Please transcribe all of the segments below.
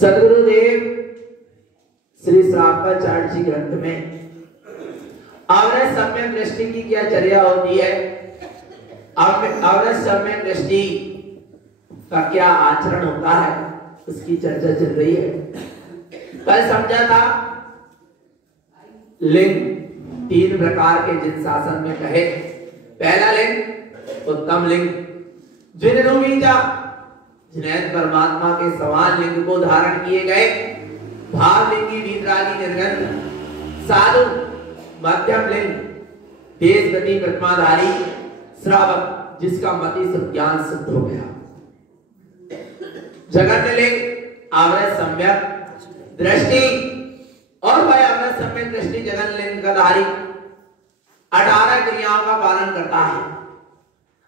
सदगुरुदेव श्री श्रापाचार्य जी ग्रंथ में अवरस सम्यक दृष्टि की क्या चर्या होती है, अवरस सम्यक दृष्टि का क्या आचरण होता है, उसकी चर्चा चल रही है। कल समझा था लिंग तीन प्रकार के जिन शासन में कहे। पहला लिंग उत्तम लिंग, जिन रूपीजा जिन्हें परमात्मा के समान लिंग को धारण किए गए, भावलिंगी वीतरागी निर्गंध साधु। मध्यम लिंग तेज गति प्रतिमाधारी श्रावक, जिसका मति ज्ञान सिद्ध हो गया। जगन्य लिंग आवरत सम्यक दृष्टि, और वह आवरत सम्यक दृष्टि जगन लिंग का धारी 18 क्रियाओं का पालन करता है।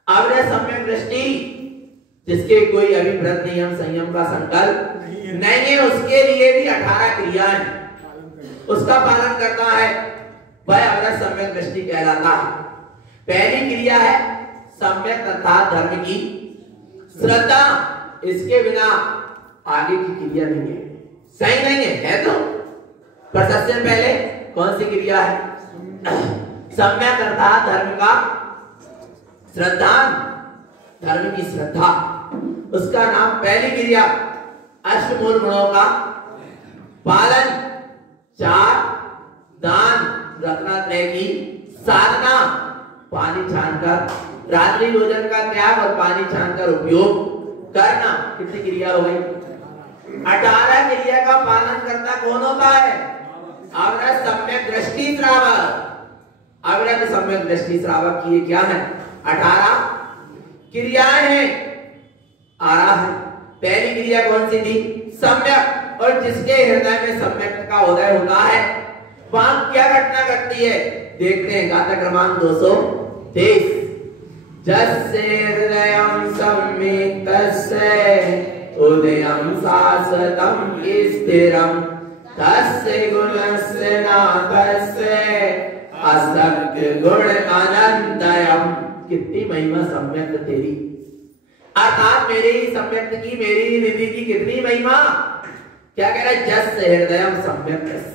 आवरत सम्यक दृष्टि जिसके कोई अभिव्रत नियम संयम का संकल्प नहीं है, उसके लिए भी 18 क्रियाएं उसका पालन करता है, वह अवरत सम्यक दृष्टि कहलाता है। पहली क्रिया है सम्यक तथा धर्म की श्रद्धा, इसके बिना आगे की क्रिया नहीं है, सही नहीं है तो। पर सबसे पहले कौन सी क्रिया है? सम्यक अर्थात धर्म का श्रद्धा, धर्म की श्रद्धा, उसका नाम पहली क्रिया। अष्टमूल गुणों का पालन, 4 दान, रत्नात्रय की साधना, पानी छानकर रात्रि भोजन का त्याग और पानी छानकर उपयोग करना। कितनी क्रिया हो गई? 18 क्रिया का पालन करता कौन होता है? अवरत सम्यक दृष्टि श्रावक। अवरत सम्यक दृष्टि श्रावक की क्या है? 18 क्रियाएं हैं। आ रहा है पहली क्रिया कौन सी थी? सम्यक। और जिसके हृदय में सम्यक का उदय होता है, वहां क्या घटना घटती है देखते हैं। गाथा क्रमांक 223। जस्य हृदयं सम्यक् तस्य उदयं शाश्वतं स्थिरं तस्य गुणस्य नाथस्य असक्य गुण अनंतयम्। कितनी महिमा सम्यक तेरी, अर्थात मेरे ही सम्यक की, मेरी ही निधि की कितनी महिमा। क्या कह रहा है? जस्य हृदयं सम्यक् तस्य,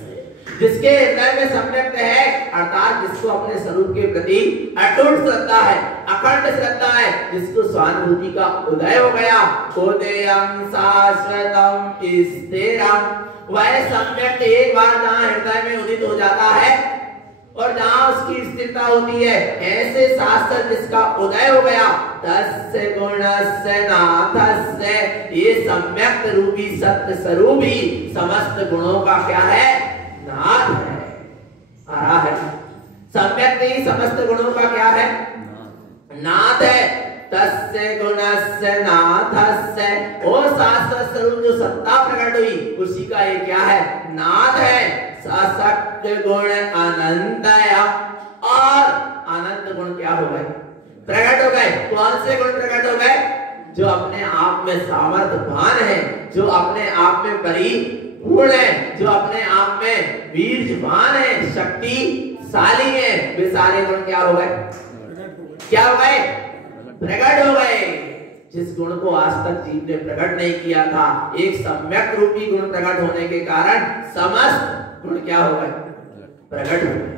जिसके हृदय में सम्यक है, अर्थात जिसको अपने स्वरूप के प्रति अटूट श्रद्धा है, अखंड श्रद्धा है, जिसको स्वानुभूति का उदय हो गया। उदयं शाश्वतं स्थिरं, वह सम्यक एक बार जहां हृदय में उदित हो जाता है और जहां उसकी स्थिरता होती है, ऐसे शास्त्र जिसका उदय हो गया। तस्य गुणस्य नाथस्य, ये सम्यक रूपी सत्य स्वरूपी समस्त गुणों का क्या है? नाथ है। आ रहा है सम्यक ही समस्त गुणों का क्या है? नाथ है। तस्य गुणस्य नाथस्य, वो शास्त्र स्वरूप जो सत्ता प्रकट हुई, उसी का ये क्या है? नाथ है। सशक्त गुण अनंतय, और हो गए? प्रकट हो गए। कौन से गुण प्रकट हो गए? जो अपने आप में सामर्थ्यवान है, जो अपने आप में परिपूर्ण है, जो अपने आप में वीरवान है, शक्तिशाली है, वे सारे गुण क्या हो गए? क्या हो गए? प्रकट हो गए। जिस गुण को आज तक जीव ने प्रकट नहीं किया था, एक सम्यक रूपी गुण प्रकट होने के कारण समस्त गुण क्या हो गए? प्रकट हो गए।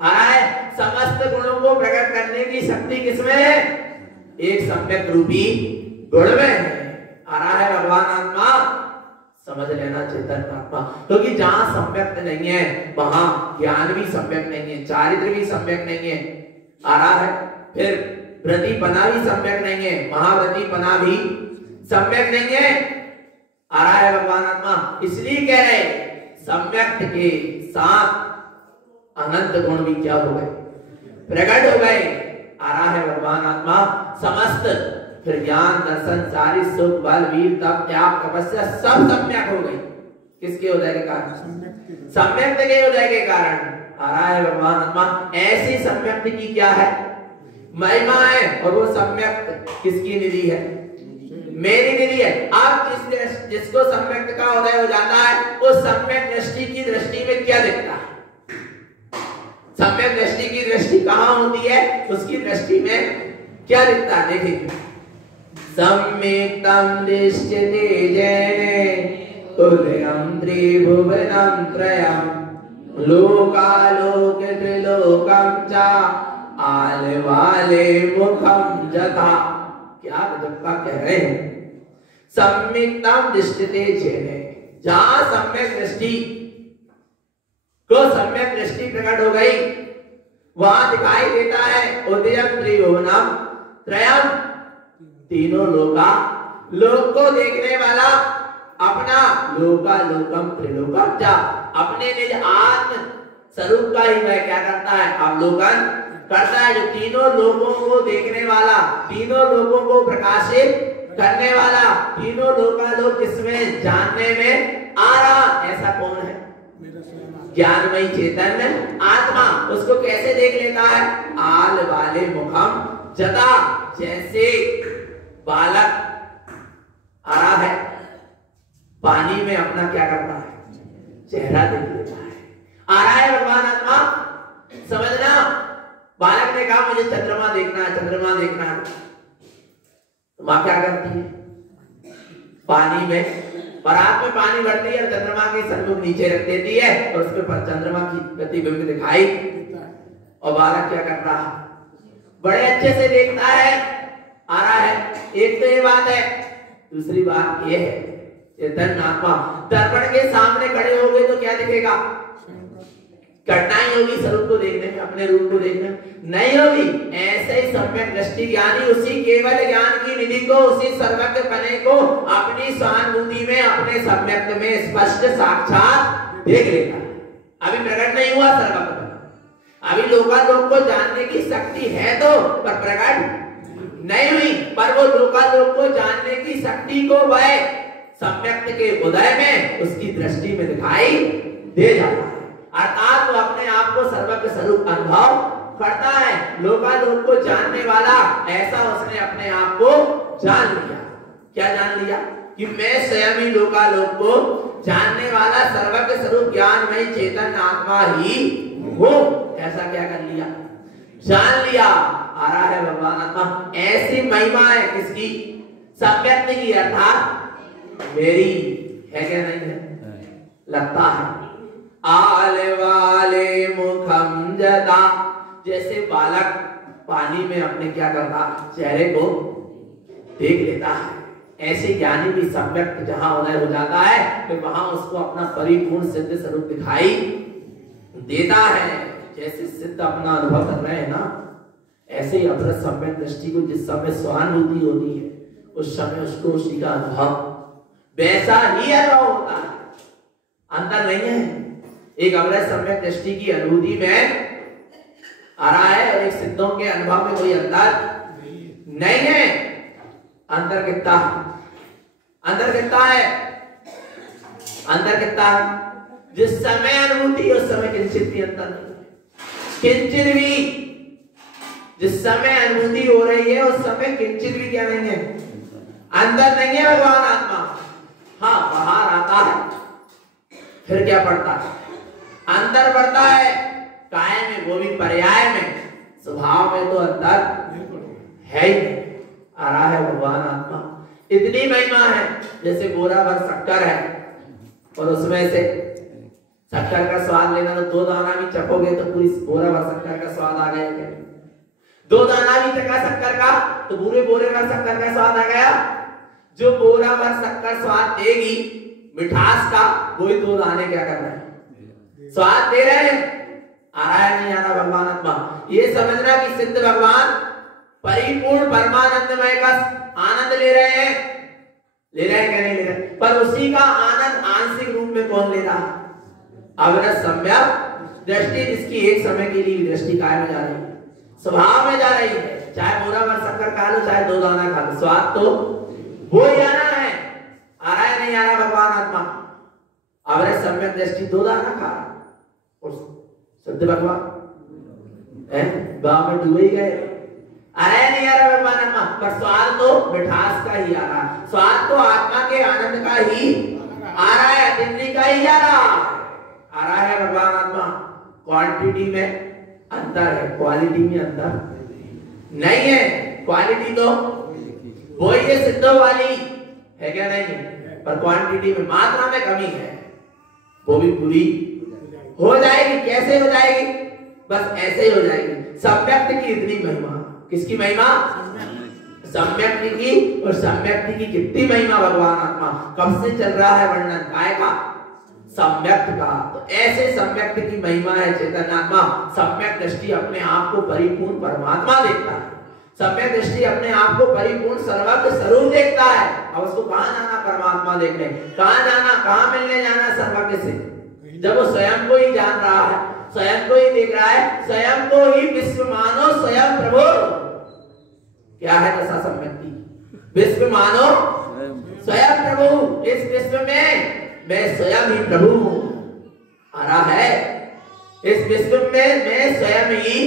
आ रहा है, समस्त गुणों को प्रकट करने की शक्ति किसमें है? एक सम्यक रूपी गुण में है। आ रहा है भगवान आत्मा, समझ लेना चेतन आत्मा। क्योंकि जहां सम्यक नहीं है वहां ज्ञान भी सम्यक नहीं है, चारित्र भी सम्यक नहीं है। आ रहा है, फिर व्रतिपना भी सम्यक नहीं है, महाव्रतिपना भी सम्यक नहीं है। आ रहा है भगवान आत्मा, इसलिए कह रहे सम्यक के साथ अनंत गुण भी क्या हो गए? प्रकट हो गए। आ रहा है भगवान आत्मा, समस्त फिर ज्ञान दर्शन सारी सुख बल वीर तप त्याग तपस्या सब सम्यक हो गई। किसके उदय के कारण? सम्यक के उदय के कारण। आ रहा है भगवान आत्मा, ऐसी सम्यक की क्या है? महिमा है। और वो सम्यक किसकी निधि है? मेरी निधि है। आप जिसको सम्यक का उदय हो जाता है, वो सम्यक दृष्टि की दृष्टि में क्या दिखता है? सम्यक दृष्टि की दृष्टि कहां होती है? उसकी दृष्टि में क्या दिखता है? देखिए, सम्यक्तम दृश्यते जैने तुल्यं त्रिभुवनं त्रयं लोकालोक त्रिलोकं च आलवाले मुखम जथा। क्या गजबका कह रहे हैं? सम्यक्तम दृश्यते जैने, जहां सम्यक दृष्टि को सम्यक दृष्टि प्रकट हो गई वहां दिखाई देता है उदयम त्रिभुवनम त्रयम, तीनों लोका, लोक को देखने वाला अपना लोका लोकम त्रिलोकम जा, अपने निज आत्म स्वरूप का ही वह क्या करता है? अवलोकन करता है। जो तीनों लोगों को देखने वाला, तीनों लोगों को प्रकाशित करने वाला, तीनों लोकालोक किसमें? जानने में आ रहा, ऐसा कौन है? ज्ञानमयी चेतन आत्मा। उसको कैसे देख लेता है? आल वाले मुखम जता, जैसे बालक आ रहा है पानी में अपना क्या करता है? चेहरा देख लेता है। आ रहा है भगवान आत्मा, समझना। बालक ने कहा मुझे चंद्रमा देखना है, चंद्रमा देखना है। तो मां क्या करती है? पानी में परात में पानी भरती है और चंद्रमा के सन्मुख नीचे रख देती है और उसके पर चंद्रमा की प्रतिबिंब दिखाई, और बालक क्या कर रहा है? बड़े अच्छे से देखता है। आ रहा है, एक तो ये बात है। दूसरी बात ये है, चेतन आत्मा दर्पण के सामने खड़े हो गए तो क्या दिखेगा? कठिनाई होगी स्वरूप को देखने में, अपने रूप को देखने में नहीं होगी। ऐसे ही सम्यक दृष्टि ज्ञानी उसी केवल ज्ञान की निधि को, उसी सर्वज्ञ पने को अपनी सहानुभूति में, अपने सम्यक में स्पष्ट साक्षात देख लेता है। अभी प्रकट नहीं हुआ सर्वज्ञ पना, अभी लोकालोक को जानने की शक्ति है तो, पर प्रकट नहीं हुई। पर वो लोकालोक को जानने की शक्ति को वह सम्यक के उदय में उसकी दृष्टि में दिखाई दे जाता है। अर्थात वो अपने आप को सर्वज्ञ स्वरूप अनुभव करता है। लोकालोक को जानने वाला, ऐसा उसने अपने आप को जान लिया। क्या जान लिया? कि मैं स्वयं ही लोकालोक को जानने वाला सर्वज्ञ स्वरूप ज्ञानमय चेतन आत्मा ही हूं। ऐसा क्या कर लिया? जान लिया। आ रहा है भगवान आत्मा, ऐसी महिमा है किसकी? सम्यक की, अर्थात मेरी है। क्या नहीं है? लगता है। आल वाले मुखम जता, जैसे बालक पानी में अपने क्या करता? चेहरे को देख लेता है। ऐसे ज्ञानी भी सम्यक जहां उदय हो जाता है तो वहां उसको अपना परिपूर्ण सिद्ध स्वरूप दिखाई देता है। जैसे सिद्ध अपना अनुभव कर रहे हैं ना, ऐसे ही अपने सम्यक दृष्टि को जिस समय सहानुभूति होती है उस समय उसको उसी का अनुभव वैसा ही अनुभव होता है। अंतर नहीं है। एक अवरज सम्यक दृष्टि की अनुभूति में आ रहा है और एक सिद्धों के अनुभव में कोई अंतर नहीं है। अंतर कितना? अंतर कितना है? अंतर कितना है? जिस समय अनुभूति उस समय किंचित भी अंतर नहीं, किंचित भी। जिस समय अनुभूति हो रही है उस समय किंचित भी क्या नहीं है, अंदर नहीं है भगवान आत्मा। हाँ बाहर आता है, फिर क्या पड़ता है, अंदर पड़ता है, काय में, वो भी पर्याय में, स्वभाव में तो अंदर है ही नहीं। आ रहा है भगवान आत्मा। इतनी महिमा है, जैसे बोरा भर शक्कर है और उसमें से शक्कर का स्वाद लेना, तो 2 दाना भी चखोगे तो पूरी बोरा भर शक्कर का स्वाद आ गया क्या? 2 दाना भी चखा शक्कर का तो पूरे बोरे भर शक्कर का स्वाद आ गया। जो बोरा भर शक्कर स्वाद देगी मिठास का, वही 2 दाने क्या कर रहे हैं, स्वाद दे रहे हैं। आ रहा है नहीं आ रहा भगवान आत्मा? ये समझना कि सिद्ध भगवान परिपूर्ण परमानंदमय का आनंद ले रहे हैं, ले रहे हैं क्या नहीं ले रहे? पर उसी का आनंद आंशिक रूप में कौन ले रहा? अविरत सम्यक दृष्टि, जिसकी एक समय के लिए दृष्टि काय में जा रही है, स्वभाव में जा रही है। चाहे बोरा भर शक्कर खा लो, चाहे 2 दाना खा लो, स्वाद तो वो ही आना है। आ रहा है नहीं आ रहा भगवान आत्मा? अविरत सम्यक दृष्टि 2 दाना खा और सिद्ध भगवान गांव में डूबे गए। आ रहा है नहीं आ रहा भगवान आत्मा? पर स्वाद तो मिठास का ही आ रहा, स्वाद तो आत्मा के आनंद का ही आ रहा है, अतिथि का ही आ रहा है भगवान आत्मा। क्वांटिटी में अंतर है, क्वालिटी में अंतर नहीं है। क्वालिटी तो वही है, सिद्धों वाली है क्या नहीं है? पर क्वांटिटी में, मात्रा में कमी है, वो भी पूरी हो जाएगी। कैसे हो जाएगी? बस ऐसे ही हो जाएगी। सम्यक्ति की इतनी महिमा, किसकी महिमा? सम्यक्ति की। और सम्यक्ति की कितनी महिमा भगवान आत्मा? कब से चल रहा है वर्णन काय का? सम्यक्त का। तो ऐसे सम्यक्त की महिमा है चेतन आत्मा। सम्यक दृष्टि अपने आप को परिपूर्ण परमात्मा देखता है, सम्यक दृष्टि अपने आप को परिपूर्ण सर्वज्ञ स्वरूप देखता है। अब उसको कहां जाना परमात्मा देखने? कहां जाना, कहां मिलने जाना सर्वज्ञ से? जब वो स्वयं को ही जान रहा है, स्वयं को ही देख रहा है, स्वयं को ही विश्व मानो स्वयं प्रभु। क्या है दशा सम्यक्ति? विश्व मानो स्वयं प्रभु। इस विश्व में मैं स्वयं ही प्रभु हूं। आ रहा है, इस विश्व में मैं स्वयं ही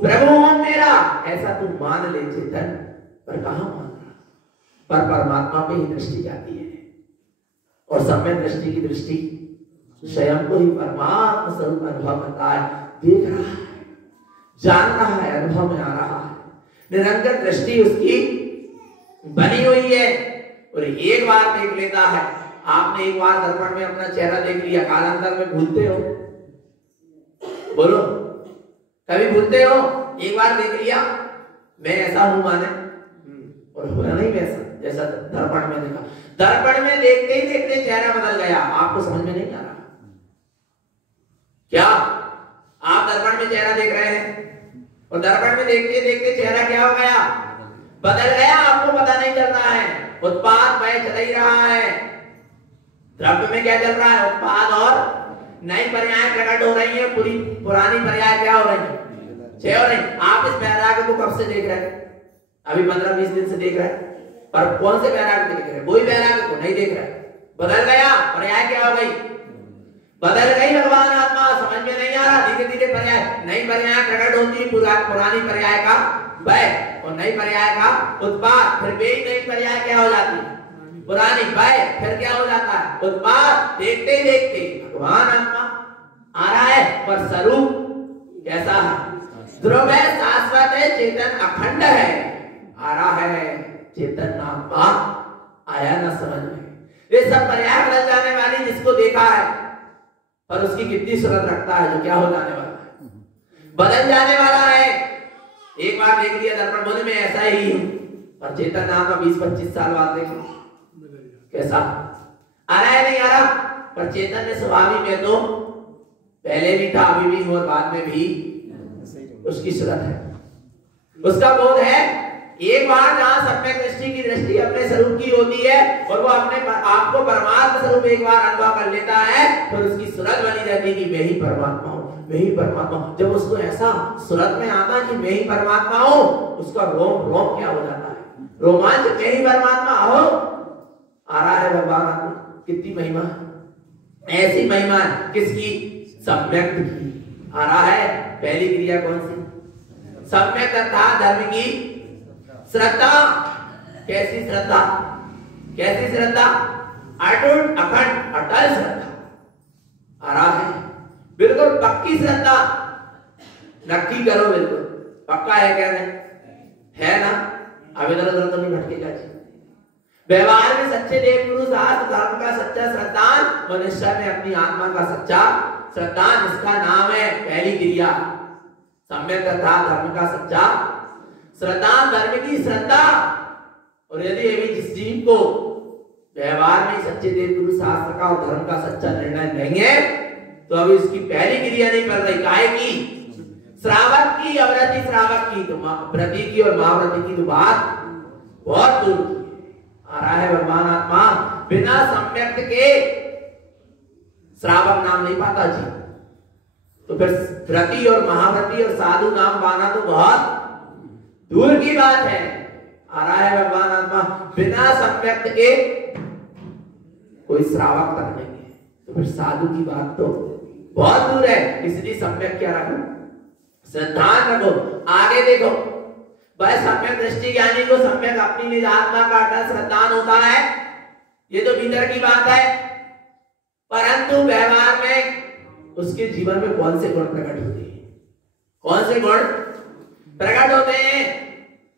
प्रभु हूं मेरा। ऐसा तू मान ले चेतन। पर कहां मान रहा? पर परमात्मा पे ही दृष्टि जाती है। और सम्यक दृष्टि की दृष्टि स्वयं को ही परमात्मा स्वरूप अनुभव करता है, देख रहा है, जान रहा है, अनुभव में आ रहा है। निरंतर दृष्टि उसकी बनी हुई है। और एक बार देख लेता है। आपने एक बार दर्पण में अपना चेहरा देख लिया, कालांतर में भूलते हो? बोलो, कभी भूलते हो? एक बार देख लिया, मैं ऐसा हूं माने, और हुआ नहीं वैसा जैसा दर्पण में देखा। दर्पण में देखते ही देखते चेहरा बदल गया। आपको समझ में नहीं आ रहा क्या? आप दर्पण में चेहरा देख रहे हैं और दर्पण में देखते देखते चेहरा क्या हो गया? बदल गया। आपको पता नहीं चल रहा है। उत्पाद वह चल ही रहा है। द्रव्य में क्या चल रहा है? उत्पाद और नई पर्याय प्रकट हो रही है, पूरी पुरानी पर्याय क्या हो रही है? छह हो रही। आप इस बैराग को कब से देख रहे हैं? अभी 15-20 दिन से देख रहे हैं। पर कौन से बैराग को देख रहे हैं? वही बैराग को नहीं देख रहे। बदल गया, पर्याय क्या हो गई? बदल गई भगवान आत्मा। समझ में नहीं आ रहा? धीरे धीरे पर्याय, नई पर्याय प्रकट होती है, पुरानी पर्याय का वह और नई पर्याय का उत्पाद। फिर वे नई पर्याय क्या हो जाती है? पुरानी वह, फिर क्या हो जाता है? उत्पाद। देखते ही देखते भगवान आत्मा आ रहा है। पर स्वरूप कैसा है? ध्रुव है, शाश्वत है, चेतन अखंड है। आ रहा है चेतन आत्मा। आया ना समझ में? ये सब पर्याय बदल जाने वाली जिसको देखा है, पर उसकी कितनी सूरत रखता है जो क्या हो जाने वाला है? बदल जाने वाला है। एक बार देख लिया दर्पण, बोले मैं ऐसा ही हूं, पर चेतन आत्मा 20-25 साल बाद देखो कैसा आ रहा है? नहीं आ रहा? पर चेतन ने स्वाभाविक में तो पहले भी था, अभी भी और बाद में भी उसकी सूरत है, उसका बोध है। एक बार जहां सम्यक दृष्टि की दृष्टि अपने स्वरूप की होती है और वो अपने आपको परमात्मा स्वरूप एक बार अनुभव कर लेता है, तो उसकी सूरत बनी रहती है कि मैं ही परमात्मा हूं, मैं ही परमात्मा हूं। जब उसको ऐसा सूरत में आता कि मैं ही परमात्मा हूं, उसका रोम रोम क्या हो जाता है? रोमांच, मैं ही परमात्मा हो। आ रहा है भगवान आत्मा। कितनी महिमा, ऐसी महिमा किसकी? सम्यक की। आ रहा है। पहली क्रिया कौन सी? सम्यक अर्थात धर्म की श्रद्धा। कैसी श्रद्धा? कैसी श्रद्धा? अटूट अखंड अटल श्रद्धा। आ रहा है? बिल्कुल पक्की श्रद्धा। नक्की करो, बिल्कुल पक्का है क्या? नहीं है ना? अब इधर उधर तो नहीं भटकेगा जी। व्यवहार में सच्चे देव गुरु शास्त्र धर्म का सच्चा श्रद्धान, मनुष्य में अपनी आत्मा का सच्चा श्रद्धान, इसका नाम है पहली क्रिया। सम्यक अर्थात धर्म का सच्चा श्रद्धान, धर्म की श्रद्धा। और यदि अभी जिस जीव को व्यवहार में सच्चे देव गुरु शास्त्र का और धर्म का सच्चा निर्णय लेंगे तो अभी उसकी पहली क्रिया नहीं कर रही। काय की? श्रावक की, अव्रति श्रावक की। तो व्रति की और महाव्रति की तो बात बहुत दूर की। आ रहा है भगवान आत्मा बिना सम्यक के श्रावक नाम नहीं पाता जी। तो फिर व्रति और महाव्रति और साधु नाम पाना तो बहुत दूर की बात है। आ रहा है भगवान आत्मा बिना सम्यक के कोई श्रावक कर देंगे तो फिर साधु की बात तो बहुत दूर है। इसलिए सम्यक क्या रखो? श्रद्धान रखो। आगे देखो, वह सम्यक दृष्टि ज्ञानी को सम्यक अपनी निज आत्मा का अटल श्रद्धान होता है। ये तो भीतर की बात है, परंतु व्यवहार में उसके जीवन में कौन से गुण प्रकट होते हैं? कौन से गुण प्रकट होते हैं?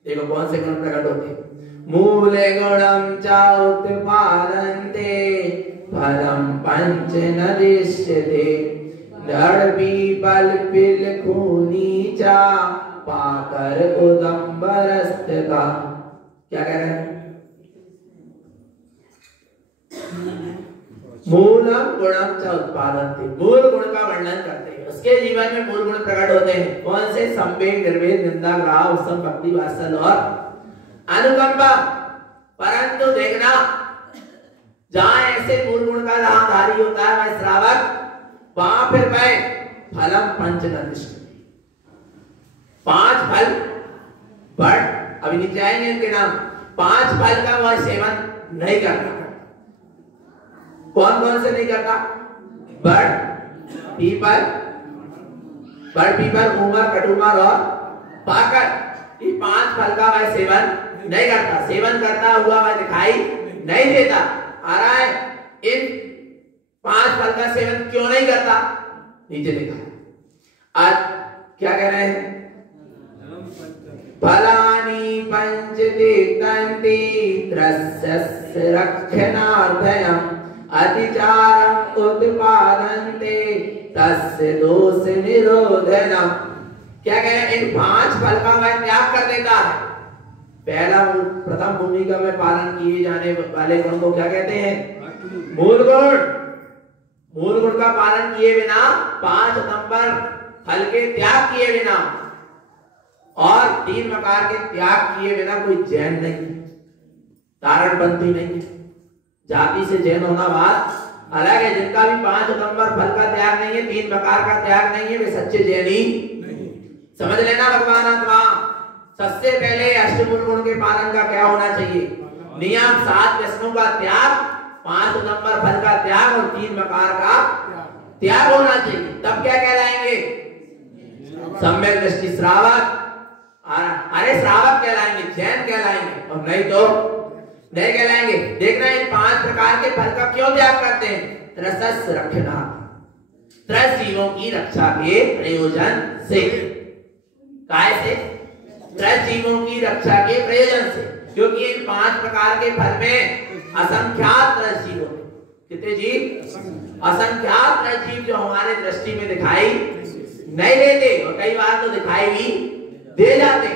देखो कौन से गुण प्रकट होते हैं। मूले गुणम च उत्पादन्ते फलम पंच न दृश्यते दृढ़ पीपल पिल खूनी चा पाकर उदम्बरस्थिता। क्या कह रहे हैं? मूलम गुणम च उत्पादन्ते, मूल गुण का वर्णन करते हैं। उसके जीवन में मूल गुण प्रकट होते हैं। कौन से? संवेग, निर्वेद, निंदा, ग्राह, उत्सव, भक्ति, वात्सल्य और अनुकंपा। परंतु देखना, जहां ऐसे मूल गुण का धारी होता है वह श्रावक, वहां फिर वह फलम पंच न दृश्यते, 5 फल, बट अभी नीचे आएंगे इनके नाम। 5 फल का वह सेवन नहीं करता। कौन कौन से नहीं करता? बट पीपल, उमर, कटुमर और पाकर। ये 5 फल का वह सेवन नहीं करता। सेवन करता हुआ वह दिखाई नहीं देता। आ रहा है? इन 5 फल का सेवन क्यों नहीं करता? नीचे लिखा। आज क्या कह रहे हैं? फलानि पंच तीर्थन्ति त्रस्यस्य रक्षणार्थयम् अतिचारम् उत्पादन्ते तस्य दोष निरोधनम्। क्या कह रहे हैं? इन 5 फल का वह त्याग कर देता है। पहला प्रथम भूमिका में पालन किए जाने वाले गुण को क्या कहते हैं? मूल गुण। मूल गुण का पालन किए बिना, 5 नंबर फल के त्याग किए बिना और 3 प्रकार के त्याग किए बिना कोई जैन नहीं, तारणपंथी नहीं। जाति से जैन होना बात अलग है। जिनका भी 5 नंबर फल का त्याग नहीं है, 3 प्रकार का त्याग नहीं है, वे सच्चे जैनी नहीं। समझ लेना भगवान आत्मा। सबसे पहले अष्टमूल गुण के पालन का क्या होना चाहिए? नियम 7 व्यसनों का त्याग, 5 नंबर फल का त्याग और 3 प्रकार का त्याग होना चाहिए। तब क्या कहलाएंगे? सम्यक दृष्टि श्रावक। अरे श्रावक कहलाएंगे, जैन कहलाएंगे, और नहीं तो नहीं कहलाएंगे। देखना, इन 5 प्रकार के फल का क्यों त्याग करते हैं? त्रसस रक्षणा, त्रस जीवों की रक्षा के प्रयोजन से। काय से? त्रस जीवों की रक्षा के प्रयोजन से। क्योंकि इन 5 प्रकार के फल में असंख्यात त्रस जीव होते। कितने जीव? असंख्यात त्रस जीव जो हमारे दृष्टि में दिखाई नहीं देते और कई बार तो दिखाई भी दे जाते।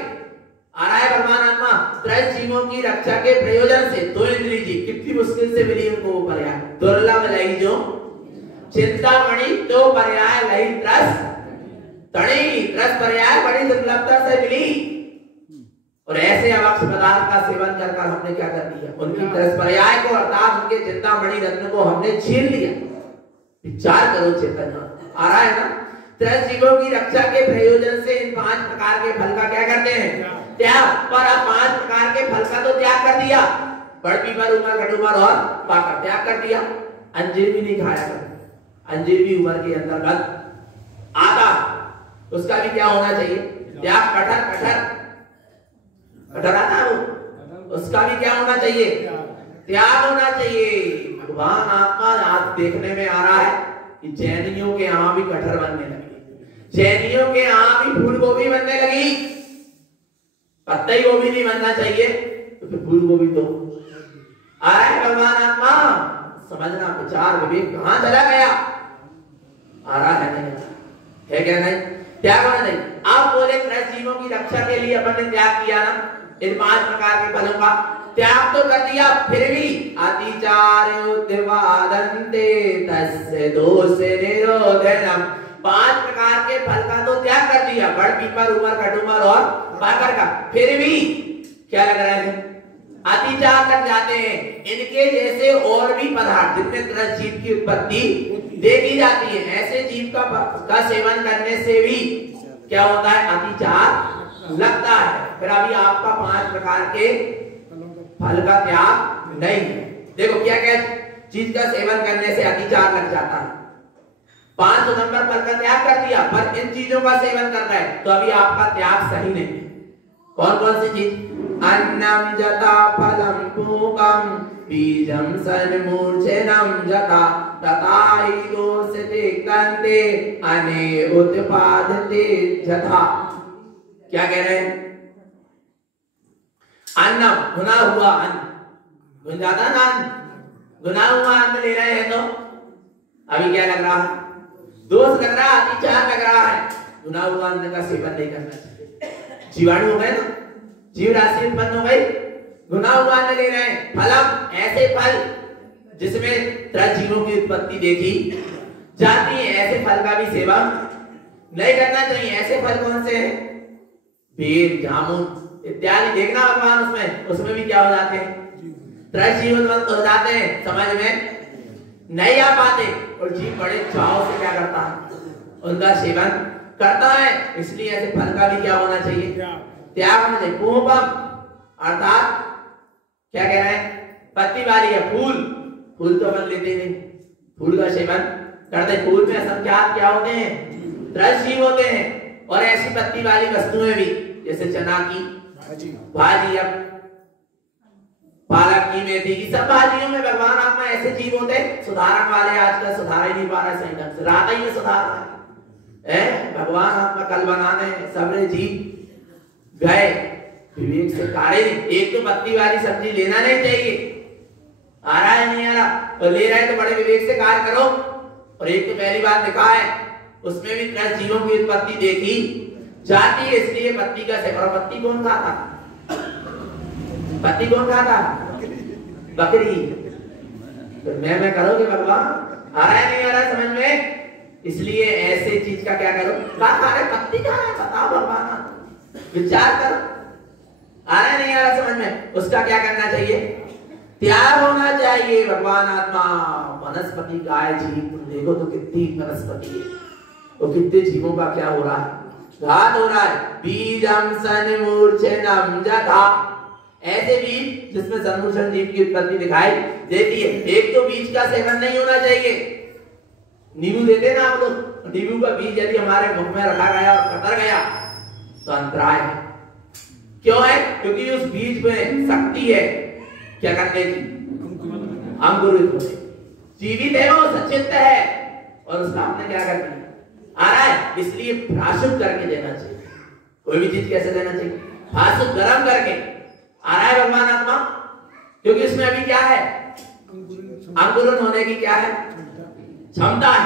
आ रहा है भगवान आत्मा त्रस जीवों की रक्षा के प्रयोजन से। दो इंद्री जी कितनी मुश्किल से मिली उनको वो पर्याय। दुर्लभ लही जो चिंतामणि तो पर्याय लही त्रस तणी। त्रस पर्याय बड़ी दुर्लभता से मिली और ऐसे अवक्ष पदार्थ का सेवन कर हमने क्या कर दिया? उनकी त्रस पर्याय को अर्थात उनके चिंतामणि रत्न को हमने छीन लिया। विचार करो चेतन। आ रहा है ना? त्रस जीवों की रक्षा के प्रयोजन से इन 5 प्रकार के फल का क्या करते हैं? त्याग। पर अब 5 प्रकार के फल का तो त्याग कर दिया, बड़ पीपल, उमर, कटुमर और पाकर त्याग कर दिया। अंजीर भी नहीं खाया कर। अंजीर भी उमर के अंतर्गत आता, उसका भी क्या होना चाहिए? त्याग कठर कठर कठर आता है वो, उसका भी क्या होना चाहिए, त्याग होना चाहिए। भगवान आत्मा आज देखने में आ रहा है कि जैनियों के यहाँ भी कठर बनने लगी, जैनियों के यहाँ भी फूल गोभी बनने लगी। पत्ता गोभी नहीं बनना चाहिए तो फिर फूल गोभी तो आ रहा है। भगवान आत्मा समझना, विचार विवेक कहां चला गया, आ रहा है नहीं है क्या, नहीं त्याग होना नहीं। आप बोले कृष्ण जीवों की रक्षा के लिए अपन ने त्याग किया ना, इन 5 प्रकार के फलों का त्याग तो कर दिया, फिर भी अतिचार्योद्वादन्ते तस्य दोष निरोधनम, 5 प्रकार के फल का तो त्याग कर दिया, बड़ पीपर उमर कटुमर और पाकर का, फिर भी क्या लग रहा है, अतिचार तक जाते हैं। इनके जैसे और भी पदार्थ जिनमें त्रस्त जीव की उत्पत्ति देखी जाती है, ऐसे जीव का सेवन करने से भी क्या होता है, अतिचार लगता है। फिर अभी आपका 5 प्रकार के फल का त्याग नहीं है। देखो क्या क्या चीज का सेवन करने से अतिचार लग जाता है। 5 नंबर फल का त्याग कर दिया, पर इन चीजों का सेवन कर रहा है तो अभी आपका त्याग सही नहीं है। कौन कौन सी चीज, अन्नम जता फलम पूकम बीजम सन्मूर्छनम जता तथा दोषते कंते अने उत्पादते जथा। क्या कह रहे हैं, अन्न गुना हुआ अन्न, गुन जाता ना अन्न, गुना हुआ अन्न ले रहे हैं तो अभी क्या लग रहा है, दोष लग रहा है, अतिचार लग रहा है। गुना हुआ अन्न का सेवन नहीं करना चाहिए। जीवाणु हो गए ना, जीव राशि उत्पन्न हो गई, गुना हुआ अन्न ले रहे हैं। फलम, ऐसे फल जिसमें त्रस्त जीवों की उत्पत्ति देखी जाती है, ऐसे फल का भी सेवन नहीं करना चाहिए। ऐसे फल कौन से हैं, बेर जामुन इत्यादि। देखना भगवान उसमें भी क्या हो जाते हैं, त्रस्त जीव उत्पन्न हो जाते हैं, समझ में नहीं आ पाते, और जीव बड़े चाव से क्या करता है, उनका सेवन करता है। इसलिए ऐसे फल का भी क्या होना चाहिए, त्याग होना चाहिए। पूपम अर्थात क्या कह रहे हैं, पत्ती वाली है, फूल तो अपन लेते नहीं, फूल का सेवन करते। फूल में असंख्यात क्या होते हैं, त्रस्त जीव होते हैं। और ऐसी पत्ती वाली वस्तुएं भी, जैसे चना की भाजी, अब पालक की, मेथी की, सब भाजियों में भगवान आत्मा ऐसे जीव होते हैं। सुधारक वाले आजकल सुधार ही नहीं पा रहे सही ढंग से, रात ही में सुधार रहा है। भगवान आत्मा कल बनाने सबरे जीव गए विवेक से कार्य। एक तो पत्ती वाली सब्जी लेना नहीं चाहिए, आ रहा है नहीं आ रहा, तो ले रहे तो बड़े विवेक से कार्य करो। और एक तो पहली बार लिखा है, उसमें भी त्रस्त जीवों की उत्पत्ति देखी जाती है, इसलिए पत्ती का सेवन। पत्ती कौन खाता, पत्ती कौन खाता, बकरी। तो मैं करोगे भगवान, आ रहा है नहीं आ रहा समझ में। इसलिए ऐसे चीज का क्या करो, क्या खा रहे, पत्ती खा रहे, बताओ भगवान, विचार करो, आ रहा है नहीं आ रहा समझ में। उसका क्या करना चाहिए, त्याग होना चाहिए। भगवान आत्मा वनस्पति गाय जीव, देखो तो कितनी वनस्पति है, वो कितने जीवों का क्या हो रहा है, घात हो रहा है। बीजम सन्मूर्छनम जथा, ऐसे बीज जिसमें सन्मूर्छन जीव की उत्पत्ति दिखाई देती है। एक तो बीज का सेवन नहीं होना चाहिए। नींबू देते ना आप लोग, नींबू का बीज यदि हमारे मुख में रखा गया और कतर गया तो अंतराय है। क्यों है, क्योंकि उस बीज में शक्ति है क्या करने की, अंकुरित होने। जीवित है वो, सचित है, और उसका हमने क्या कर दिया, आ रहा है। इसलिए भाषुत करके देना चाहिए। कोई भी चीज कैसे देना चाहिए, भाषुत गर्म करके। आ रहा है भगवान आत्मा, क्योंकि इसमें अभी क्या है, अंकुरन होने की क्या है, क्षमता है।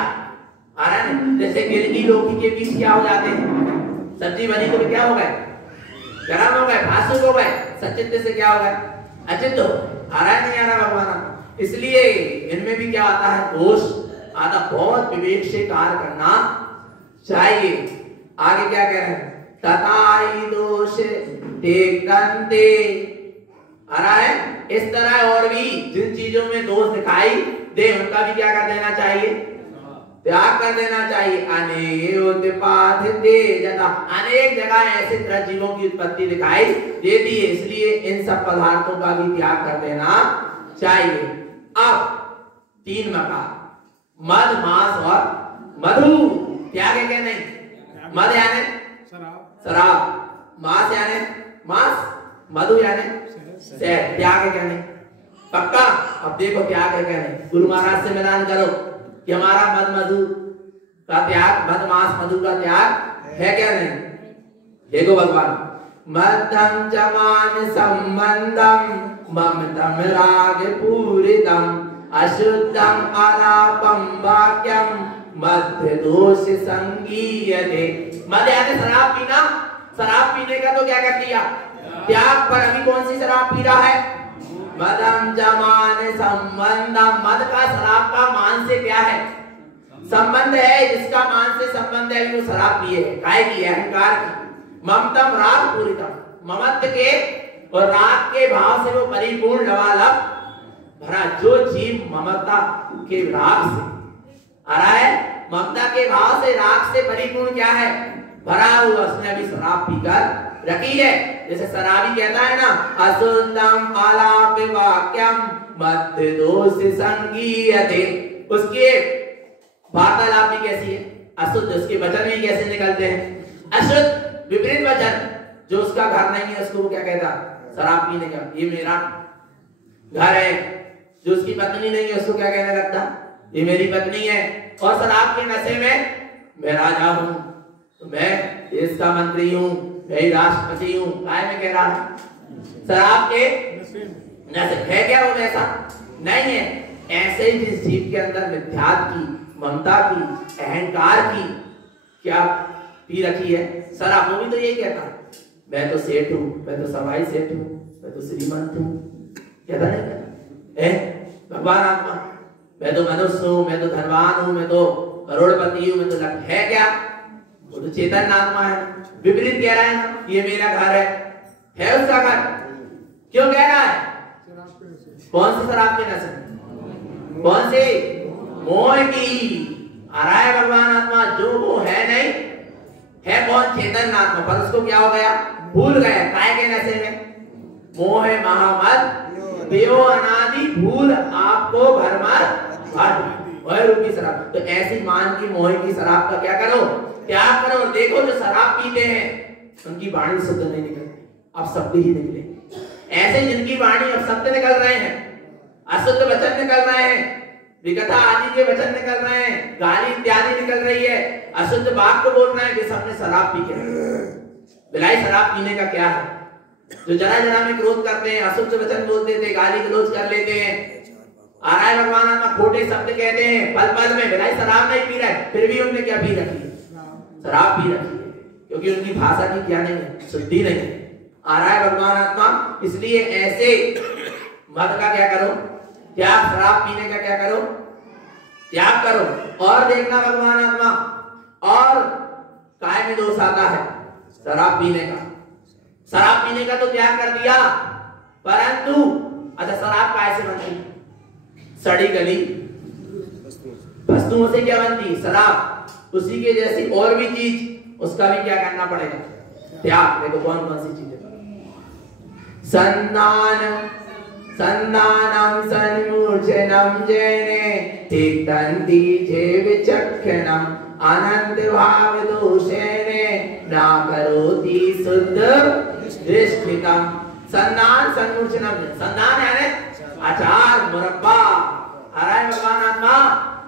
आ रहा है ना, जैसे गिरगी लौकी के बीज क्या हो जाते हैं, सब्जी बनी तो क्या हो गए, गर्म हो गए, भाषुत हो गए, सचित से क्या हो गए, अचित हो। आ रहा है नहीं आ रहा भगवान। इसलिए इनमें भी क्या आता है, दोष आता। बहुत विवेक से कार्य करना चाहिए। आगे क्या कह रहे हैं, तथाई दोष देखते। आ रहा है, इस तरह और भी जिन चीजों में दोष दिखाई दे उनका भी क्या कर देना चाहिए, त्याग कर देना चाहिए। अनेक जगह ऐसे त्रस्त जीवों की उत्पत्ति दिखाई देती है, इसलिए इन सब पदार्थों का भी त्याग कर देना चाहिए। अब 3 मकार, मद मांस और मधु, त्याग है क्या नहीं, मद यानी शराब, मांस यानी मांस, मधु यानी शहद, त्याग है क्या नहीं? पक्का? अब देखो त्याग है क्या नहीं, गुरु महाराज से मिलान करो कि हमारा मद मधु का त्याग, मद मांस मधु का त्याग है क्या नहीं? देखो भगवान, मद्धम चमान संबंधम ममतम राग पूरितम अशुद्धम आलापम वाक्यम मध्य दोष संगीयते। मद यानी शराब पीना, शराब पीने का तो क्या कर दिया? त्याग। पर अभी कौन सी शराब पी रहा है? मदम जमान संबंधम, मद का शराब का मान से क्या है? संबंध है, जिसका मान से संबंध है वो शराब पिए है, काय की है? अहंकार की। ममतम राग पूरितम, ममत्व के और राग के भाव से वो परिपूर्ण लबालब भरा। जो जीव ममता के राग से आ रहा है, ममता के भाव से राग से परिपूर्ण क्या है? भरा हुआ, उसने अभी शराब पीकर रखी है। जैसे शराबी कहता है ना, अशुद्धम आलाप वाक्यम मध्य दोष संगीयते, उसके वार्तालाप भी कैसी है? अशुद्ध। उसके वचन भी कैसे निकलते हैं? अशुद्ध, विपरीत वचन। जो उसका घर नहीं है उसको वो क्या कहता? शराब पीने का, ये मेरा घर है। जो उसकी पत्नी नहीं है उसको क्या कहने लगता? ये मेरी पत्नी है। और शराब के नशे में मैं राजा हूं, तो मैं देश का मंत्री हूं, मैं राष्ट्रपति हूं। काय में कह रहा है? शराब के नशे है क्या वो वैसा? नहीं है। ऐसे ही जिस जीव के अंदर मिथ्यात्व की, ममता की, अहंकार की क्या पी रखी है शराब, वो भी तो यही कहता है, मैं तो सेठ हूं, मैं तो सवाई सेठ हूं, मैं तो श्रीमंत हूं। कहता नहीं कहता? भगवान आत्मा, मैं तो मनुष्य हूं, मैं तो धनवान हूं, मैं तो करोड़पति हूं, मैं तो लक्ष्य है क्या? वो तो चेतन आत्मा है। विपरीत कह रहा है ना, ये मेरा घर है उसका घर। क्यों कह रहा है? कौन सी शराब के नशे? कौन सी? मोह की। आ रहा है भगवान आत्मा, जो वो है नहीं है। कौन? चेतन आत्मा। पर उसको क्या हो गया? भूल गया। काय के नशे में? मोह महामद देव अनादि भूल आपको भरमार भर रूपी शराब। तो ऐसी मान की मोह की शराब का क्या करो? त्याग करो। और देखो जो शराब पीते हैं उनकी वाणी शुद्ध नहीं निकलती, अब शब्द ही निकले। ऐसे जिनकी वाणी अब शब्द निकल रहे हैं, अशुद्ध वचन निकल रहे हैं, विकथा आदि के वचन निकल रहे हैं, गाली इत्यादि निकल रही है, अशुद्ध वाक्य बोल रहे हैं, कि सबने शराब पी के। बिलाई शराब पीने का क्या है? जो जरा जरा में क्रोध करते हैं, अशुद्ध वचन बोल देते हैं, गाली गलौज कर लेते हैं, आ रहा है भगवान आत्मा, खोटे शब्द कहते हैं पल पल में। बिलाई शराब नहीं पी रहा है, फिर भी उनने क्या पी रखी है? शराब पी रखी है, क्योंकि उनकी भाषा की क्या नहीं है? शुद्धि नहीं है। आ रहा है भगवान आत्मा। इसलिए ऐसे मद का क्या करो? त्याग। शराब पीने का क्या करो? त्याग करो। और देखना भगवान आत्मा, और काय में दोष आता है? शराब पीने का। शराब पीने का तो त्याग कर दिया, परंतु अच्छा शराब काय से बनती? सड़ी गली वस्तुओं से क्या बनती? शराब। उसी के जैसी और भी चीज, उसका भी क्या करना पड़ेगा? त्याग। देखो कौन कौन सी चीजें? संदान संदानम सन्मूर्छनम जैने तिक्तन्ति जे विचक्षणम अनंत भाव दोषेने ना करोति शुद्ध दृष्टितम। संदान सन्मूर्छनम, संदान यानी अचार, मुरब्बा। हराय भगवान आत्मा,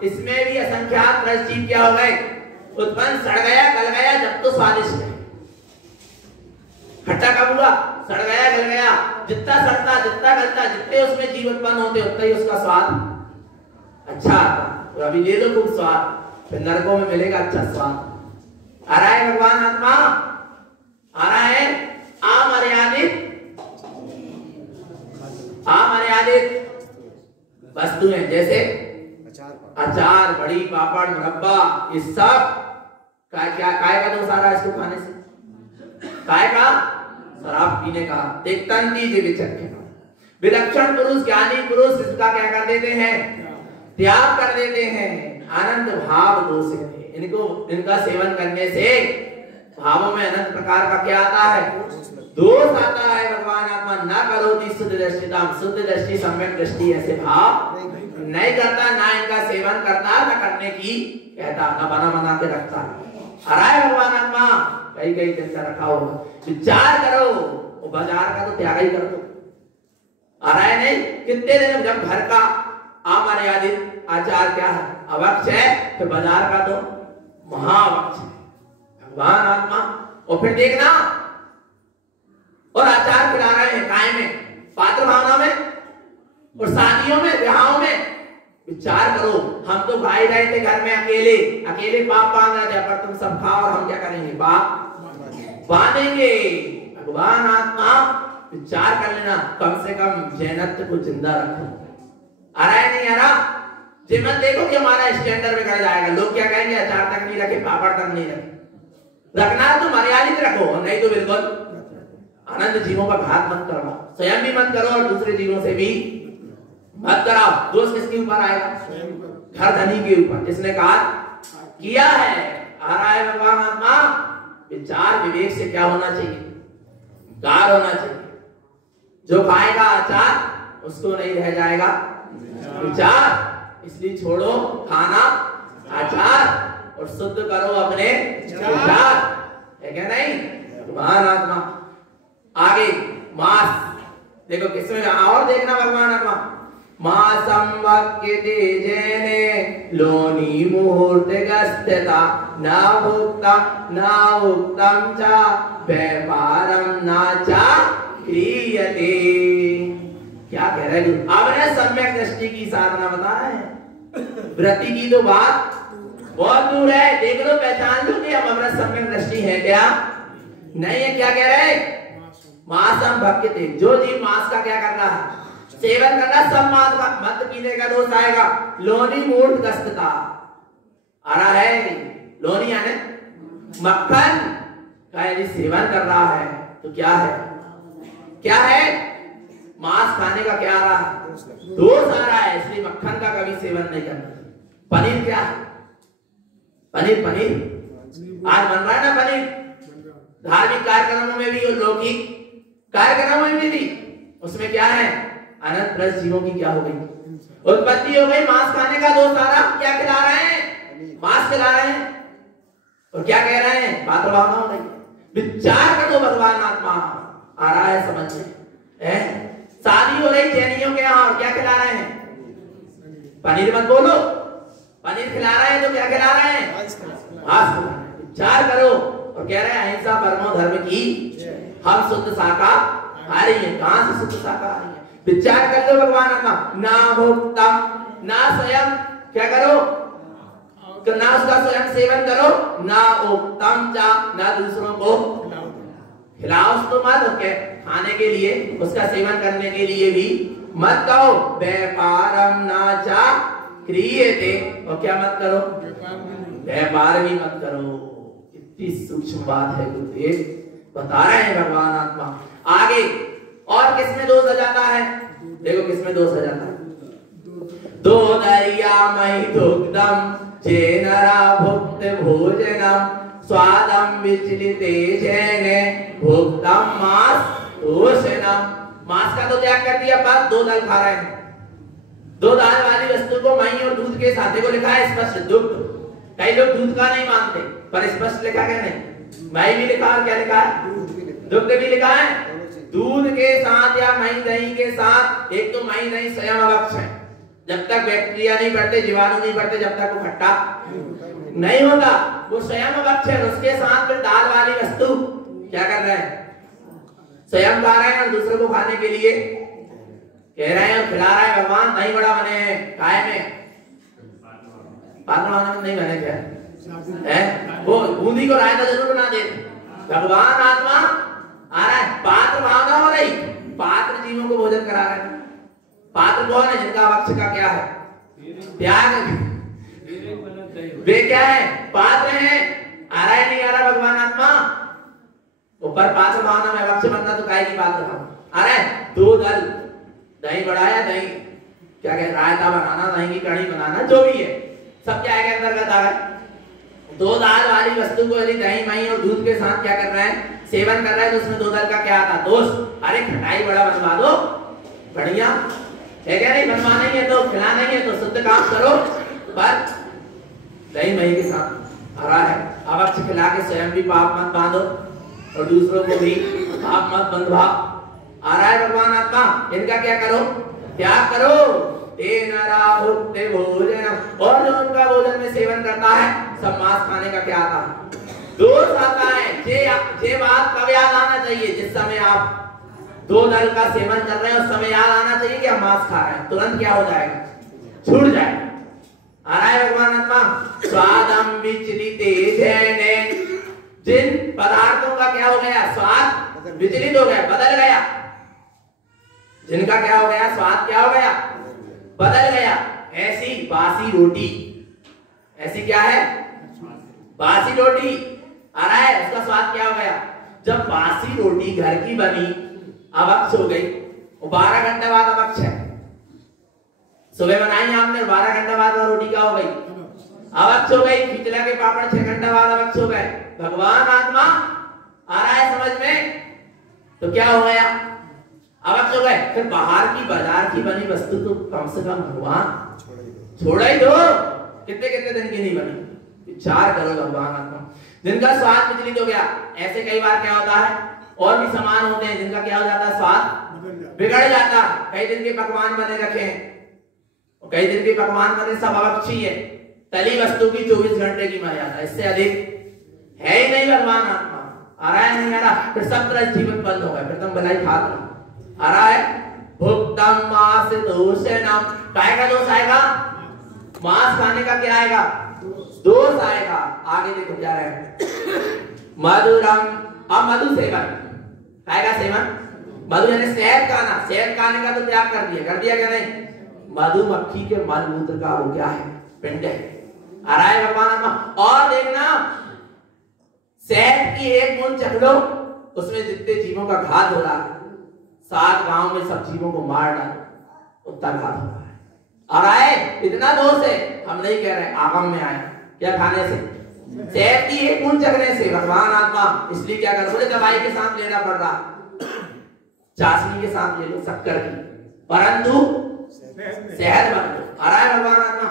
इसमें भी असंख्यात रस जीव क्या हो गए? उत्पन्न। सड़ गया, गल गया, जब तो स्वादिष्ट है। खट्टा कब हुआ? सड़ गया, गल गया। जितना सड़ता, जितना गलता, जितने उसमें जीव उत्पन्न होते, उतना ही उसका स्वाद अच्छा आता। तो अभी ले लो खूब स्वाद, फिर नरकों में मिलेगा अच्छा स्वाद। आ रहा है भगवान आत्मा, आ रहा है। अमर्यादित वस्तुएं जैसे अचार, बड़ी, पापड़, मुरब्बा, ये सब काय का दोष आ रहा है इसको खाने से? काय का? शराब पीने का। तिक्तन्ति जे विचक्षणम, विलक्षण पुरुष, ज्ञानी पुरुष इसका क्या कर देते हैं? त्याग कर देते हैं। आनंद भाव दोष है। इनका सेवन करने से भावों में अनंत प्रकार का क्या आता है? दोष आता है। भगवान आत्मा ना करोति शुद्ध दृष्टिताम, शुद्ध दृष्टि, सम्यक दृष्टि ऐसे भाव नहीं करता, ना इनका सेवन करता, ना करने की कहता, ना बना बना के रखता। हराए भगवान आत्मा। कई कई दिन का रखा होगा, विचार करो, वो बाजार का तो त्याग ही कर दो। आ रहा है नहीं, कितने दिन जब घर का अमर्यादित आचार क्या है, अवक्ष है, फिर बाजार का तो महावक्ष है, भगवान आत्मा। और फिर देखना, और आचार खिला रहे हैं काय में, पात्र भावना में और शादियों में, ब्याहों में। विचार करो, हम तो खा ही रहे थे घर में अकेले, अकेले पाप बांध रहे थे, पर तुम सब खाओ और हम क्या करेंगे, पाप बांधेंगे। भगवान आत्मा, विचार कर लेना, कम से कम जैनत्व को जिंदा रखो। आ रहा है नहीं आ रहा, जी मत देखो कि हमारा स्टैंडर्ड बिगड़ जाएगा, लोग क्या कहेंगे, अचार तक नहीं रखे, पापड़ तक नहीं रखे। रखना है तो मर्यादित रखो, और नहीं तो बिल्कुल अनंत जीवों का घात मत करो, स्वयं भी मत करो और दूसरे जीवों से भी मत कराओ। दोष किसके ऊपर आएगा, घर धनी के ऊपर, जिसने कहा किया है। आ रहा है भगवान आत्मा, विचार विवेक से क्या होना चाहिए, गार होना चाहिए। जो खाएगा अचार उसको नहीं रह जाएगा विचार, इसलिए छोड़ो खाना अचार और शुद्ध करो अपने विचार, है क्या नहीं। भगवान आत्मा आगे मास देखो किसमें, और देखना भगवान आत्मा, मासम वक्यते जैने लोनी मुहूर्त गस्त्यता न भुक्तम न उक्तम च व्यापारम न च क्रियते। क्या कह रहे हैं, आपने सम्यक दृष्टि की साधना बता रहे हैं, वृत्ति की तो बात बहुत दूर है, देख लो पहचान लो कि हम अमृत सम्यक दृष्टि है क्या नहीं है। क्या कह रहे हैं, मांसम भक्ति, जो जीव मांस का क्या कर रहा है, सेवन करना, सब मांस का मत पीने का दोष आएगा। लोनी मूर्त गस्तता आ रहा है, लोनी यानी मक्खन का यदि सेवन कर रहा है तो क्या है, क्या है, मांस खाने का क्या आ रहा है, दोष आ रहा है, इसलिए मक्खन का कभी सेवन नहीं करना। पनीर क्या है, पनीर पनीर आज बन रहा है ना पनीर, धार्मिक कार्यक्रमों में भी और लौकिक कार्यक्रमों में भी, उसमें क्या है, अनंत प्लस जीवों की क्या हो गई, उत्पत्ति हो गई। मांस खाने का दोष आ रहा, क्या खिला रहे हैं, मांस खिला रहे हैं, और क्या कह रहे हैं, पात्र भावना हो रही। विचार कर दो भगवान आत्मा, आ रहा है समझ में। शादी हो रही जैनियों के यहाँ, और क्या खिला रहे हैं, पनीर मत बोलो, पनीर खिला रहे हैं तो क्या खिला रहे हैं, मांस। विचार करो, और कह रहे हैं अहिंसा परमो धर्म की, हम शुद्ध शाकाहारी हैं, कहां से शुद्ध शाकाहारी हैं। विचार कर लो भगवान आत्मा, ना भोक्तम, ना स्वयं क्या करो, ना उसका स्वयं सेवन करो, ना उक्तम चा, ना दूसरों को खिलाओ, उसको मत, ओके खाने के लिए, उसका सेवन करने के लिए भी मत कहो। व्यापारम ना चा क्रियते, और क्या मत करो, व्यापार भी मत करो। इतनी सूक्ष्म बात है गुरुदेव बता रहे हैं भगवान आत्मा। आगे और किसमें दोष आ जाता है, देखो किसमें दोष आ जाता है, दो दरिया मई दुग्धम चेनरा भुक्त भोजनम स्वादम विचलिते जैने भुक्तम मांस दोषनम। मांस का तो त्याग कर दिया, पर दो दाल खा रहे हैं, दो दाल वाली वस्तु को मई और दूध के साथ को लिखा है स्पष्ट दुग्ध। कई लोग दूध का नहीं मानते, पर स्पष्ट लिखा क्या नहीं, मई भी लिखा और क्या लिखा है, दुग्ध भी लिखा है। दूध के साथ या मई दही के साथ, एक तो मई दही स्वयं अवक्ष है, जब तक बैक्टीरिया नहीं बढ़ते, जीवाणु नहीं बढ़ते, जब तक वो खट्टा नहीं होगा, वो स्वयं अवक्ष है। उसके साथ फिर दाल वाली वस्तु क्या कर रहे हैं, स्वयं खा रहे हैं और दूसरों को खाने के लिए कह रहे हैं और खिला रहे हैं। भगवान नहीं बड़ा बने हैं काय में, पात्र में नहीं बने क्या है, वो बूंदी को रायता जरूर बना दे। भगवान आत्मा आ रहा है, पात्र भावना हो रही, पात्र जीवों को भोजन करा रहे हैं। पात्र कौन है, जिनका वक्ष का क्या है, त्याग, वे क्या है, पात्र है। आ रहा है नहीं आ रहा भगवान आत्मा, ऊपर पात्र भावना में वक्ष बनना तो काय की पात्र भावना। आ रहा है, दो दल दही बढ़ाया, दही क्या कह, रायता बनाना, दही की कढ़ी बनाना, जो भी है सब क्या है अंतर्गत आ गए। दो दाल वाली वस्तु को यदि दही मई और दूध के साथ क्या कर रहे हैं, सेवन कर रहे हैं, तो उसमें दो दाल का क्या आता, दोष। अरे खटाई बड़ा बनवा दो, बढ़िया है क्या नहीं, बनवाना ही है तो खिलाना ही है तो शुद्ध काम करो, पर दही मई के साथ आ रहा है। अवक्ष खिला के स्वयं भी पाप मत बांधो और दूसरों को भी पाप मत बंधवा। आ रहा है भगवान आत्मा, इनका क्या करो, त्याग करो। भोजन, और जो उनका भोजन में सेवन करता है सब मांस खाने का क्या आता है, दोष आता है। ये बात कब याद आना चाहिए, जिस समय आप दो दल का सेवन कर रहे हैं उस समय याद आना चाहिए कि हम मांस खा रहे हैं, तुरंत क्या हो जाएगा, छूट जाएगा। आ रहा है भगवान आत्मा, स्वादम विचलिते जैने, जिन पदार्थों का क्या हो गया, स्वाद विचलित हो गया, बदल गया। जिनका क्या हो गया, स्वाद क्या हो गया, बदल गया। ऐसी बासी रोटी, ऐसी क्या है, बासी रोटी। आ रहा है, उसका स्वाद क्या हो गया। जब बासी रोटी घर की बनी अवक्ष हो गई, वो 12 घंटे बाद अवक्ष है। सुबह बनाई आपने, 12 घंटे बाद वो रोटी क्या हो गई, अवक्ष हो गई। खिचड़ा के पापड़ 6 घंटे बाद अवक्ष हो गए। भगवान आत्मा आ रहा है समझ में, तो क्या हो गया, अवक्ष हो गए। फिर बाहर की बाजार की बनी वस्तु तो कम से कम भगवान छोड़ ही दो, कितने कितने दिन की नहीं बनी, विचार करो भगवान आत्मा। जिनका स्वाद विचलित हो गया, ऐसे कई बार क्या होता है, और भी सामान होते हैं जिनका क्या हो जाता है, स्वाद बिगड़ जाता। कई दिन के पकवान बने रखे हैं, कई दिन के पकवान बने, सब अवक्षी है। तली वस्तु की 24 घंटे की मर्यादा, इससे अधिक है ही नहीं। भगवान आत्मा आ रहा है, नहीं आ रहा, फिर सब तरह जीवन बंद हो गए, फिर तुम भलाई खा लो। आ रहा है, भुक्तम मांस दोषेनम, काय का दोष आएगा, मांस खाने का क्या आएगा, दोष आएगा। आगे देखो क्या है, मधुरम, अब मधु सेवन, काय का सेवन, मधु यानी शहद खाना, शहद खाने का तो त्याग कर दिया क्या नहीं। मधुमक्खी के मल मूत्र का वो क्या है, पिंड है। आ रहा है भगवान आत्मा। और देखना, शहद की एक बूंद चख लो, उसमें जितने जीवों का घात हो रहा है, 7 गांव में सब जीवों को मार डालो, उतना घात हो रहा है। आ रहा है, इतना दोष है। हम नहीं कह रहे, आगम में आए क्या खाने से, शहद की एक बूंद चखने से। भगवान आत्मा इसलिए क्या कर, बोले दवाई के साथ लेना पड़ रहा, चाशनी के साथ ले लो, शक्कर की, परंतु शहद मत लो। आ रहा है भगवान आत्मा,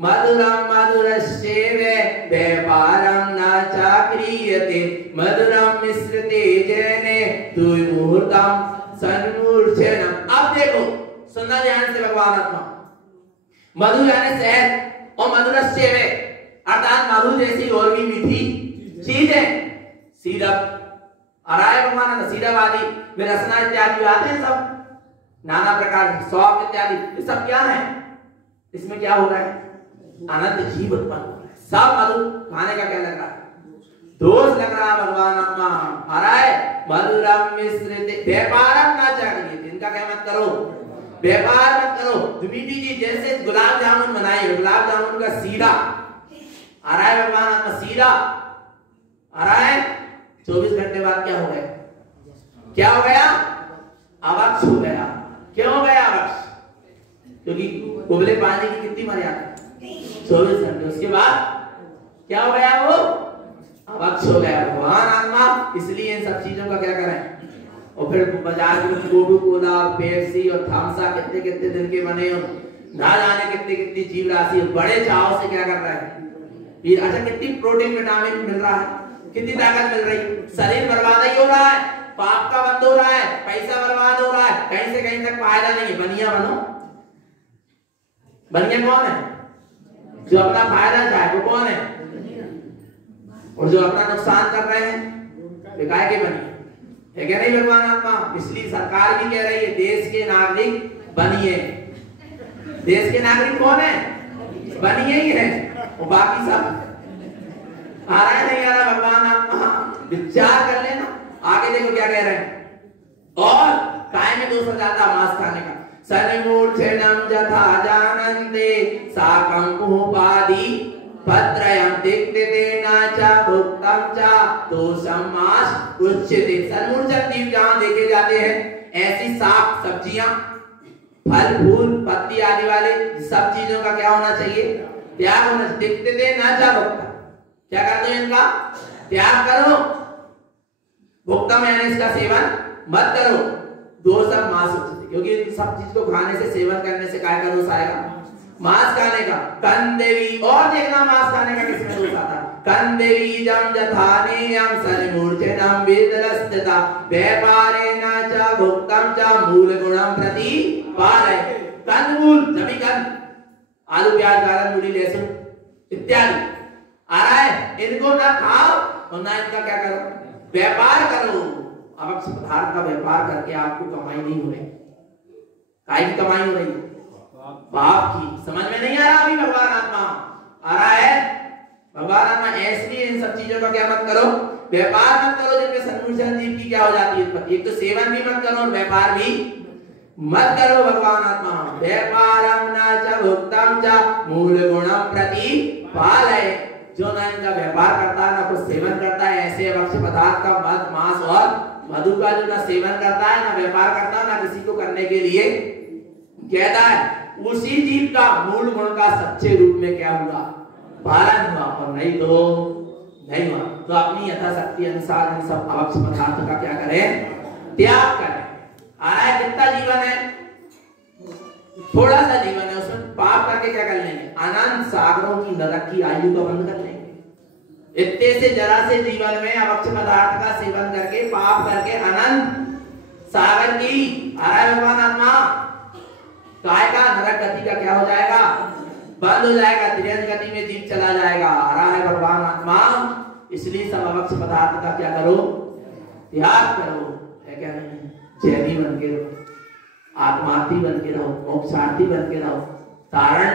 मधुरम मधुरस्येवे व्यापारम न चाक्रियते, मधुरम मिश्रते जैने दुई मुहूर्तम सन्मूर्छनम। अब देखो, सुनना ध्यान से भगवान आत्मा, मधु यानी शहद, और मधुरस्येवे अर्थात मधु जैसी और भी मीठी चीज है, सिरप। आ रहा है भगवान आत्मा, सिरप आदि में रसना इत्यादि आते हैं, सब नाना प्रकार के सौंफ इत्यादि, ये सब क्या है, इसमें क्या हो रहा है, अनंत जीव उत्पन्न हो रहा है। सब मधु खाने का क्या लग रहा है, दोष लग रहा है। भगवान आत्मा आ रहा है, मधुरम मिश्रित व्यापारम ना चाहिए, इनका क्या मत करो, व्यापार मत करो। मीठी जी जैसे गुलाब जामुन बनाए, गुलाब जामुन का सीरा। आ रहा है भगवान आत्मा, सीरा आ रहा है, 24 घंटे बाद क्या हो गया, क्या हो गया, अवक्ष हो गया। क्यों हो गया अवक्ष, क्योंकि उबले पानी की कितनी मर्यादा, 24 घंटे, उसके बाद क्या हो गया, वो अवक्ष हो गया। भगवान आत्मा इसलिए इन सब चीजों का क्या करें। और फिर बाजार में कोको कोला, पेप्सी और थम्स अप कितने कितने दिन के बने हो, ना जाने कितनी कितनी जीव राशि बड़े चाव से क्या कर रहा है, अच्छा कितनी प्रोटीन विटामिन मिल रहा है, कितनी ताकत मिल रही, शरीर बर्बाद ही हो रहा है, पाप का बंद हो रहा है, पैसा बर्बाद हो रहा है, कहीं से कहीं तक फायदा नहीं। बनिया बनो, बनिया कौन है, जो अपना फायदा चाहे वो कौन है, और जो अपना नुकसान कर रहे हैं बेकार के बनिए, है क्या नहीं भगवान आत्मा। इसलिए सरकार भी कह रही है, देश के नागरिक बनिए। देश के नागरिक कौन है, बनिए ही है, और बाकी सब आ रहा है नहीं आ रहा। भगवान आत्मा विचार कर लेना। आगे देखो क्या कह रहे हैं, और काय में दोष जाता मांस खाने का, सन्मूर्छनम यथा जानन्ते साकं उपाधि पत्रयं तिक्तेना च भुक्तं च दोषं मांस उच्यते। सन्मूर्छन जीव जहां देखे जाते हैं, ऐसी साग सब्जियां, फल फूल पत्ती आदि वाले सब चीजों का क्या होना चाहिए, त्याग होना चाहिए। तिक्तेना च भुक्तं, क्या करते हैं, इनका त्याग करो। भुक्तम यानी इसका सेवन मत करो। दोषम मांस उच्यते, क्योंकि इन सब चीज को खाने से, सेवन करने से काय का दोष आएगा, मांस खाने का। कंदेवी, और देखना मांस खाने का किसमें दोष आता है, कंदेवीजं जथानेयं सन्मूर्छनं वेदलस्थिता व्यापारेण च भुक्तं च मूलगुणं प्रति पारय। कंदमूल जमी कंद, आलू प्याज गाजर मूली लहसुन इत्यादि आ रहा है, इनको ना खाओ और ना इनका क्या करो, व्यापार करो। अवक्ष पदार्थ का व्यापार करके आपको कमाई नहीं हो रही। काय की कमाई हो रही है? पाप की। समझ में नहीं आ रहा अभी भगवान आत्मा आ रहा है? भगवान आत्मा ऐसी इन सब चीजों का क्या मत करो, व्यापार मत करो जिनमें सन्मूर्छन जीव की क्या हो जाती है उत्पत्ति। एक तो सेवन भी मत करो और व्यापार भी मत करो। भगवान आत्मा व्यापारम न च भुक्तम च मूल गुणम प्रति पालय। जो ना इनका व्यापार करता है ना कुछ सेवन करता है, ऐसे भक्ष्य पदार्थ का मद मांस और मधु का जो ना सेवन करता है ना व्यापार करता है ना किसी को करने के लिए कहता है, उसी जीव का मूल गुण का सच्चे रूप में क्या हुआ, पालन हुआ। और नहीं तो नहीं हुआ तो अपनी यथाशक्ति अनुसार इन सब अवक्ष पदार्थ का क्या करें, त्याग करें। आ रहा है कितना जीवन है, थोड़ा सा जीवन है, उसमें पाप करके क्या कर लेंगे, अनंत सागरों की नरक की आयु को बंद कर लेंगे। इतने से जरा से जीवन में अवक्ष पदार्थ का सेवन करके पाप करके अनंत सागर की आ रहा है भगवान आत्मा काय का नरक गति का क्या हो जाएगा, बंद हो जाएगा, तिर्यक गति में जीव चला जाएगा। आ रहा है भगवान आत्मा। इसलिए सब अवक्ष पदार्थ का क्या करो, त्याग करो। है क्या नहीं, जैनी बन के रहो, आत्मार्थी बन के रहो, मोक्षार्थी बन के रहो, तारण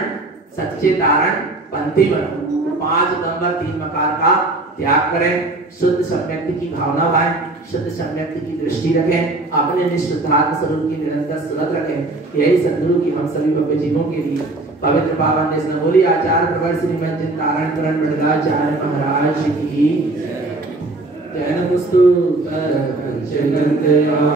सच्चे तारण पंथी बनो। 5 नंबर 3 मकार का त्याग करें, शुद्ध सम्यक्ति की भावना पाएं, शुद्ध सम्यक्ति की दृष्टि रखें, अपने निष्ठुद्धात्म स्वरूप की निरंतर सुरत रखें। यही सद्गुरु की हम सभी भव्य जीवों के लिए पवित्र पावन देश में बोली आचार्य प्रवर श्रीमंत तारण करण बड़गाचार्य महाराज की जय। नमस्तु